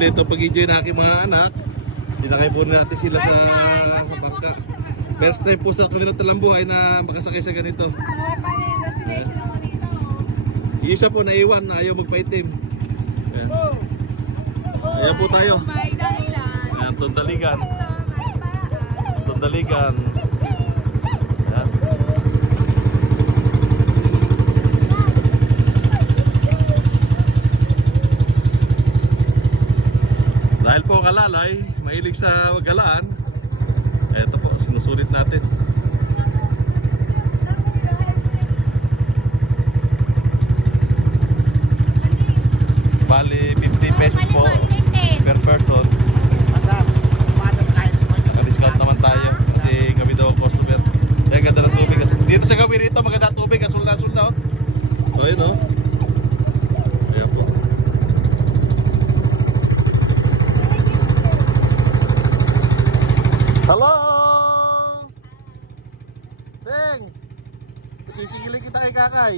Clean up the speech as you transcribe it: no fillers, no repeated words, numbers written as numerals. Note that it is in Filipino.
kompleto pag-enjoy na aking mga anak. Dinakay po natin sila sa bangka. First time po sa kanilang talambuhay na makasakay sa ganito. Isa po naiwan na ayaw magpaitim. Ayan. Ayan po tayo. Ayan, Tundaligan. Tundaligan. Ayan. Dahil po kalalay, mahilig sa galaan, eto po, sinusulit natin. Bali, 50 pesos po per person. Naka-discount naman tayo kasi kami daw customer. Kaya ganda ng tubig. Dito sa gabi rito, maganda tubig. Asul na oh. So yun oh. Ayan po. Hello! Teng! Sisigilin kita kay Kakay.